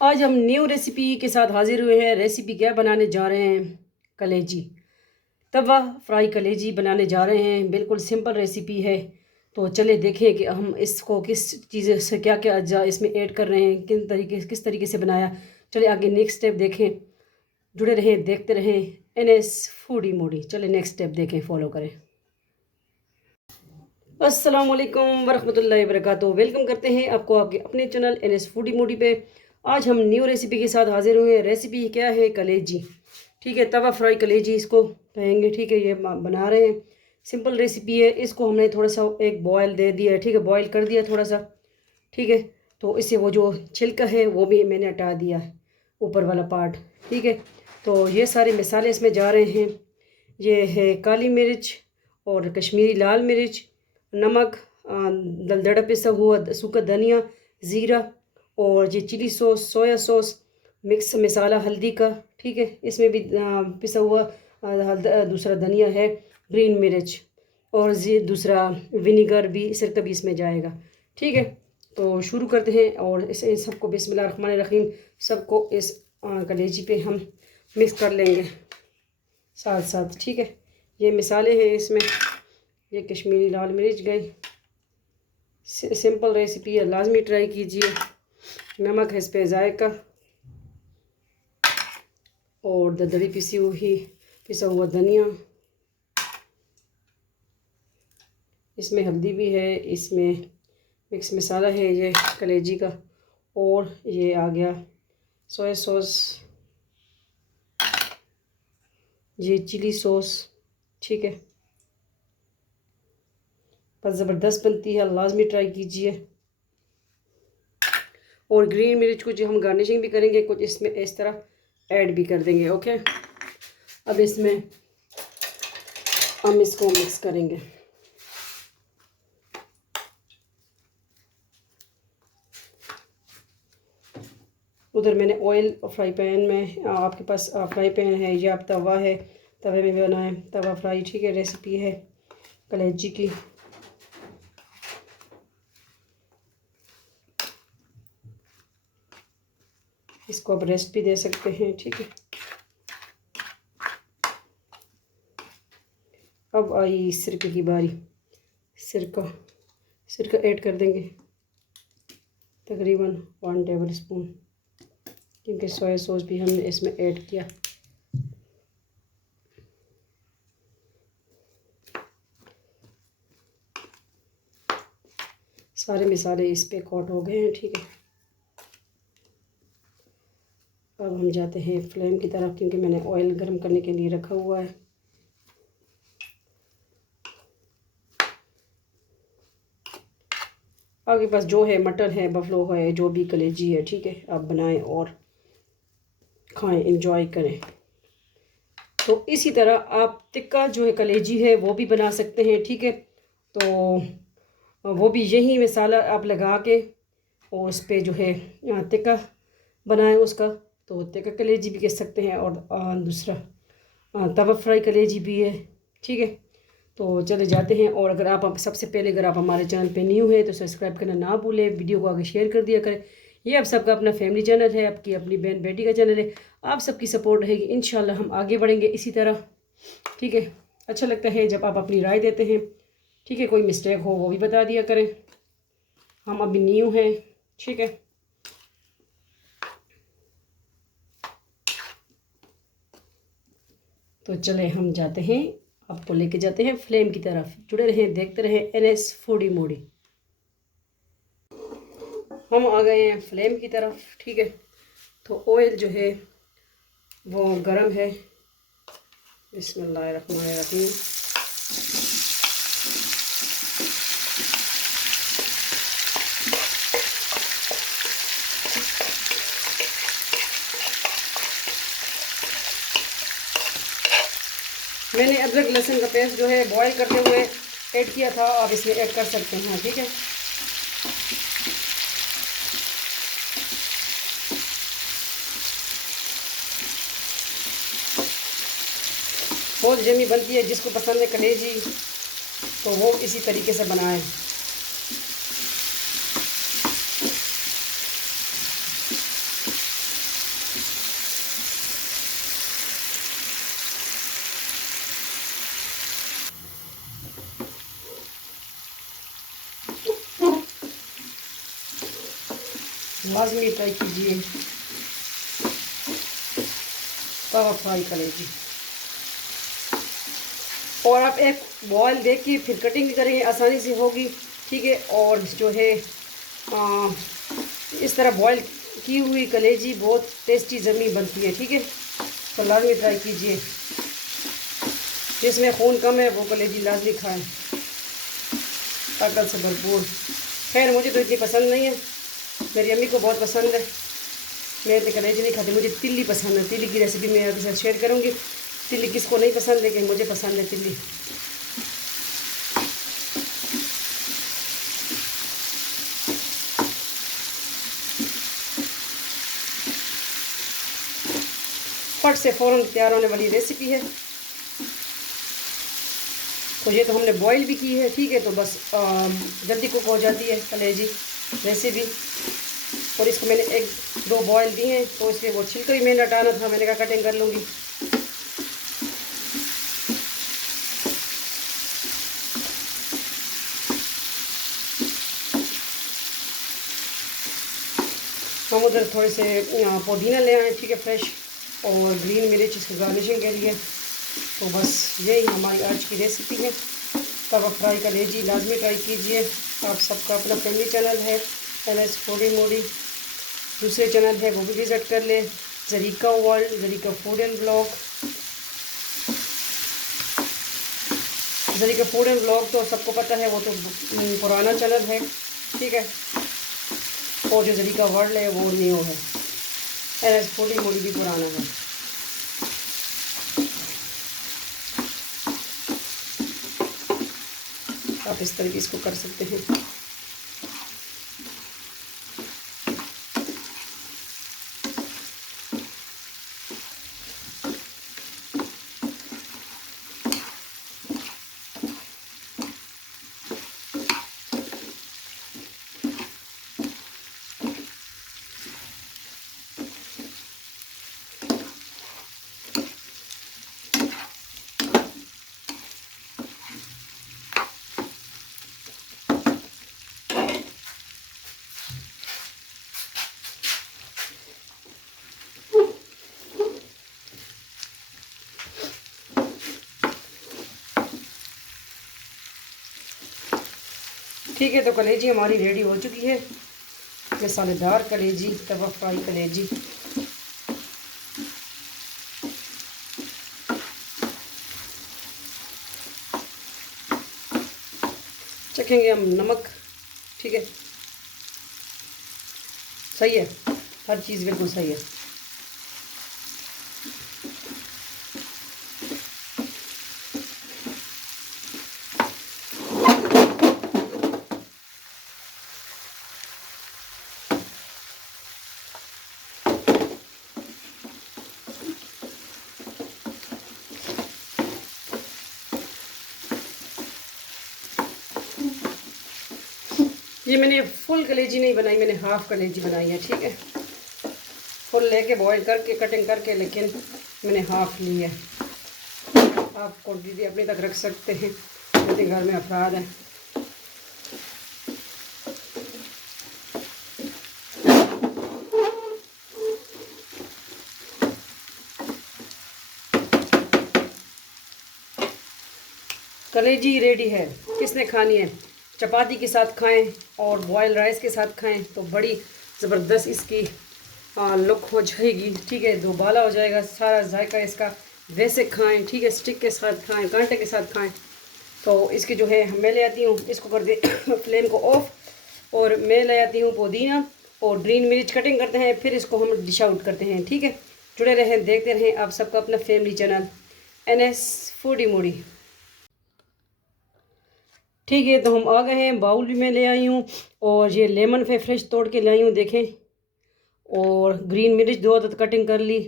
आज हम new recipe के साथ हाजिर हुए हैं। रेसिपी क्या बनाने जा रहे हैं? कलेजी, तवा फ्राई कलेजी बनाने जा रहे हैं। बिल्कुल सिंपल रेसिपी है। तो चले देखें कि हम इसको किस चीज़ से क्या क्या अज्जा इसमें ऐड कर रहे हैं, किस तरीके से बनाया। चले आगे नेक्स्ट स्टेप देखें। जुड़े रहें, देखते रहें NS फूडी मोडी। चले नेक्स्ट स्टेप देखें, फॉलो करें। अस्सलाम वालेकुम वरहमतुल्लाहि वबरकातुहू। वेलकम करते हैं आपको आपके अपने चैनल NS फूडी मोडी पे। आज हम न्यू रेसिपी के साथ हाजिर हुए हैं। रेसिपी क्या है? कलेजी। ठीक है, तवा फ्राई कलेजी इसको कहेंगे। ठीक है, ये बना रहे हैं। सिंपल रेसिपी है। इसको हमने थोड़ा सा एक बॉयल दे दिया है। ठीक है, बॉयल कर दिया थोड़ा सा। ठीक है, तो इससे वो जो छिलका है वो भी मैंने हटा दिया है, ऊपर वाला पार्ट। ठीक है, तो ये सारे मसाले इसमें जा रहे हैं। ये है काली मिर्च और कश्मीरी लाल मिर्च, नमक, दलदड़ा पिसा हुआ सूखा धनिया, ज़ीरा, और ये chilli sauce, soya sauce, mix masala हल्दी का। ठीक है, इसमें भी पिसा हुआ दूसरा धनिया है, ग्रीन मिर्च, और दूसरा विनीगर भी, सिरका भी इसमें जाएगा। ठीक है, तो शुरू करते हैं। और इस सबको बिस्मिल्लाहिर्रहमानिर्रहीम सबको इस कलेजी पे हम मिक्स कर लेंगे साथ साथ। ठीक है, ये मिसाले हैं इसमें। ये कश्मीरी लाल मिर्च गई। सिंपल रेसिपी है, लाजमी ट्राई कीजिए। नमक है इस पे जायका, और दरदरी पिसा हुआ धनिया। इसमें हल्दी भी है, इसमें मिक्स मसाला है ये कलेजी का, और ये आ गया सोया सॉस, ये चिली सॉस। ठीक है, बस ज़बरदस्त बनती है, लाजमी ट्राई कीजिए। और ग्रीन मिर्च को जो हम गार्निशिंग भी करेंगे, कुछ इसमें इस तरह ऐड भी कर देंगे। ओके, अब इसमें हम इसको मिक्स करेंगे। उधर मैंने ऑयल फ्राई पैन में, आपके पास फ्राई पैन है या आप तवा है, तवे में बनाएं, तवा फ्राई। ठीक है, रेसिपी है कलेजी की। इसको आप रेस्ट भी दे सकते हैं। ठीक है, अब आई सिरके की बारी। सिरका सिरका ऐड कर देंगे, तकरीबन 1 टेबल स्पून, क्योंकि सोया सॉस भी हमने इसमें ऐड किया। सारे मसाले इस पे कोट हो गए हैं। ठीक है, अब हम जाते हैं फ्लेम की तरफ, क्योंकि मैंने ऑयल गर्म करने के लिए रखा हुआ है। आपके पास जो है, मटन है, बफलो है, जो भी कलेजी है, ठीक है, आप बनाएं और खाएं, इंजॉय करें। तो इसी तरह आप टिक्का जो है कलेजी है वो भी बना सकते हैं। ठीक है, तो वो भी यही मसाला आप लगा के और उस पर जो है टिक्का बनाएं उसका। तो टिक्का कलेजी भी कह सकते हैं, और दूसरा तवा फ्राई कलेजी भी है। ठीक है, तो चले जाते हैं। और अगर आप सबसे पहले अगर आप हमारे चैनल पे न्यू है तो सब्सक्राइब करना ना भूलें, वीडियो को आगे शेयर कर दिया करें। ये आप सबका अपना फैमिली चैनल है, आपकी अपनी बहन बेटी का चैनल है। आप सबकी सपोर्ट रहेगी, इंशाल्लाह हम आगे बढ़ेंगे इसी तरह। ठीक है, अच्छा लगता है जब आप अपनी राय देते हैं। ठीक है, कोई मिस्टेक हो वो भी बता दिया करें, हम अभी न्यू हैं। ठीक है, तो चले हम जाते हैं, आपको लेके जाते हैं फ्लेम की तरफ। जुड़े रहें, देखते रहें NS फूडी मोडी। हम आ गए हैं फ्लेम की तरफ। ठीक है, तो ऑयल जो है वो गरम है। बिस्मिल्लाहिर्रहमानिर्रहीम। मैंने अदरक लहसुन का पेस्ट जो है बॉईल करते हुए ऐड किया था, आप इसमें ऐड कर सकते हैं। ठीक है, बहुत जमी बनती है, जिसको पसंद है कलेजी तो वो इसी तरीके से बनाएं। लाजमी ट्राई कीजिए तवा फ्राई कलेजी। और आप एक बॉयल दे के फिर कटिंग भी करेंगे, आसानी से होगी। ठीक है, और जो है इस तरह बॉयल की हुई कलेजी बहुत टेस्टी ज़मी बनती है। ठीक है, तो लाजमी ट्राई कीजिए। जिसमें खून कम है वो कलेजी लाजमी खाएं, ताकत से भरपूर। खैर मुझे तो इतनी पसंद नहीं है, मेरी अम्मी को बहुत पसंद है। मैं इतनी कलेजी नहीं खाती, मुझे तिल्ली पसंद है। तिल्ली की रेसिपी मैं आपके साथ शेयर करूँगी। तिल्ली किसको नहीं पसंद, लेकिन मुझे पसंद है तिल्ली। फट से फ़ौरन तैयार होने वाली रेसिपी है। तो ये तो हमने बॉईल भी की है। ठीक है, तो बस जल्दी कुक हो जाती है कलेजी रेसिपी। और इसको मैंने एक दो बॉईल दिए हैं, तो इसलिए वो छिलका भी मैंने हटाना था, मैंने कहा कटिंग कर लूँगी। हम उधर थोड़े से पुदीना ले आए, ठीक है, फ्रेश, और ग्रीन मिर्च इसको गार्निशिंग के लिए। तो बस यही हमारी आज की रेसिपी है। तवा फ्राई कलेजी लाजमी ट्राई कीजिए। आप सबका अपना फैमिली चैनल है NS फूडी मोडी, दूसरे चैनल है वो भी विज़िट कर ले, Zarika world, Zarika food and blog. Zarika food and blog तो सबको पता है, वो तो पुराना चैनल है। ठीक है, और जो ज़रीका वर्ल्ड है वो न्यू है। NS फूडी मोडी भी पुराना है। आप इस तरीके इसको कर सकते हैं। ठीक है, तो कलेजी हमारी रेडी हो चुकी है। मसालेदार कलेजी, तवा फ्राई कलेजी। चखेंगे हम नमक। ठीक है, सही है, हर चीज़ बिल्कुल सही है। ये मैंने फुल कलेजी नहीं बनाई, मैंने हाफ कलेजी बनाई है। ठीक है, फुल लेके बॉईल करके कटिंग करके, लेकिन मैंने हाफ ली है। आप क्वांटिटी अपने तक रख सकते हैं, जितने घर में अफराद हैं। कलेजी रेडी है। किसने खानी है, चपाती के साथ खाएं और बॉयल राइस के साथ खाएं तो बड़ी ज़बरदस्त इसकी लुक हो जाएगी। ठीक है, दोबाला हो जाएगा सारा जायका इसका। वैसे खाएं, ठीक है, स्टिक के साथ खाएं, कांटे के साथ खाएं। तो इसकी जो है मैं ले आती हूँ, इसको कर दे फ्लेम को ऑफ, और मैं ले आती हूँ पुदीना और ग्रीन मिर्च, कटिंग करते हैं, फिर इसको हम डिश आउट करते हैं। ठीक है, जुड़े रहें, देखते रहें आप सबका अपना फैमिली चैनल NS फूडी मोडी। ठीक है, तो हम आ गए हैं। बाउल भी मैं ले आई हूँ, और ये लेमन पे फ्रेश तोड़ के लाई हूँ, देखें। और ग्रीन मिर्च 2 अदद कटिंग कर ली,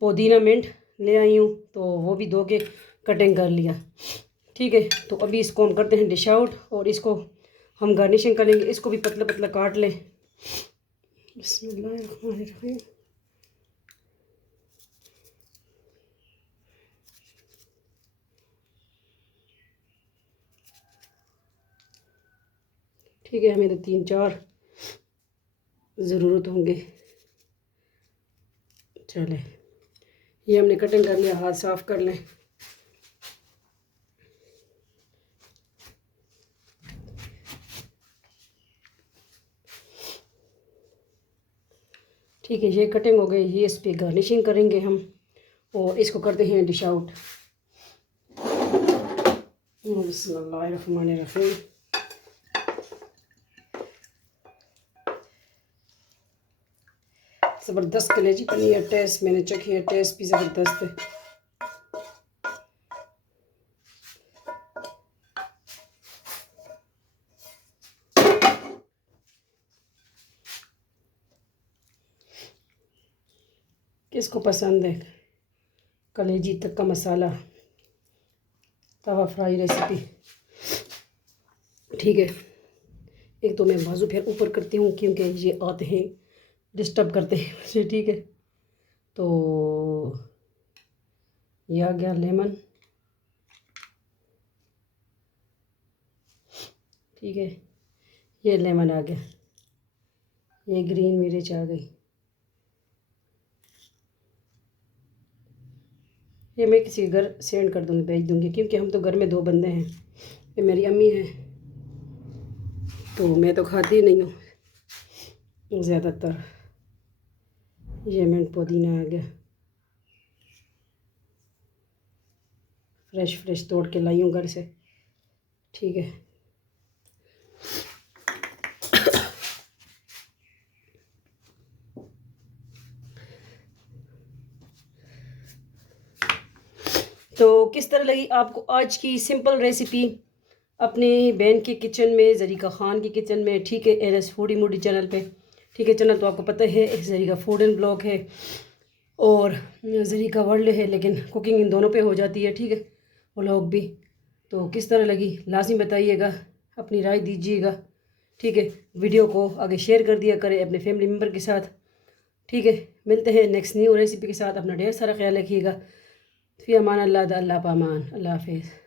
पुदीना मिंट ले आई हूँ, तो वो भी 2 के कटिंग कर लिया। ठीक है, तो अभी इसको हम करते हैं डिश आउट, और इसको हम गार्निशिंग करेंगे। इसको भी पतला पतला काट लें। बिस्मिल्लाहिर्रहमानिर्रहीम। ठीक है, हमें तो 3-4 ज़रूरत होंगे। चले, ये हमने कटिंग कर लिया, हाथ साफ़ कर लें। ठीक है, ये कटिंग हो गई। ये इस पर गार्निशिंग करेंगे हम और इसको करते हैं डिश आउट। बिस्मिल्लाहिर्रहमानिर्रहीम। ज़बरदस्त कलेजी बनी है, टेस्ट मैंने चखी है, टेस्ट भी ज़बरदस्त है। किसको पसंद है कलेजी तक का मसाला तवा फ्राई रेसिपी? ठीक है, एक तो मैं बाजू फिर ऊपर करती हूँ क्योंकि ये आते हैं डिस्टर्ब करते हैं मुझे। ठीक है, तो यह आ गया लेमन। ठीक है, ये लेमन आ गया, ये ग्रीन मिर्च आ गई। ये मैं किसी घर सेंड कर दूँगी, भेज दूँगी, क्योंकि हम तो घर में 2 बंदे हैं। ये मेरी अम्मी है तो मैं तो खाती नहीं हूँ ज़्यादातर। ये मिंट पुदीना आ गया, फ्रेश तोड़ के लाई हूँ घर से। ठीक है, तो किस तरह लगी आपको आज की सिंपल रेसिपी अपनी बहन के किचन में, ज़रीका ख़ान की किचन में? ठीक है, NS फूडी मूडी चैनल पे। ठीक है, चैनल तो आपको पता है, ज़रीका फूड एंड ब्लॉग है और ज़रीका वर्ल्ड है, लेकिन कुकिंग इन दोनों पे हो जाती है। ठीक है, व्लॉग भी। तो किस तरह लगी लाज़िम बताइएगा, अपनी राय दीजिएगा। ठीक है, वीडियो को आगे शेयर कर दिया करें अपने फैमिली मेम्बर के साथ। ठीक है, मिलते हैं नेक्स्ट न्यू रेसिपी के साथ। अपना ढेर सारा ख्याल रखिएगा। फ़ी अमान अल्लाह, अल्लाह पामान, अल्लाह हाफिज़।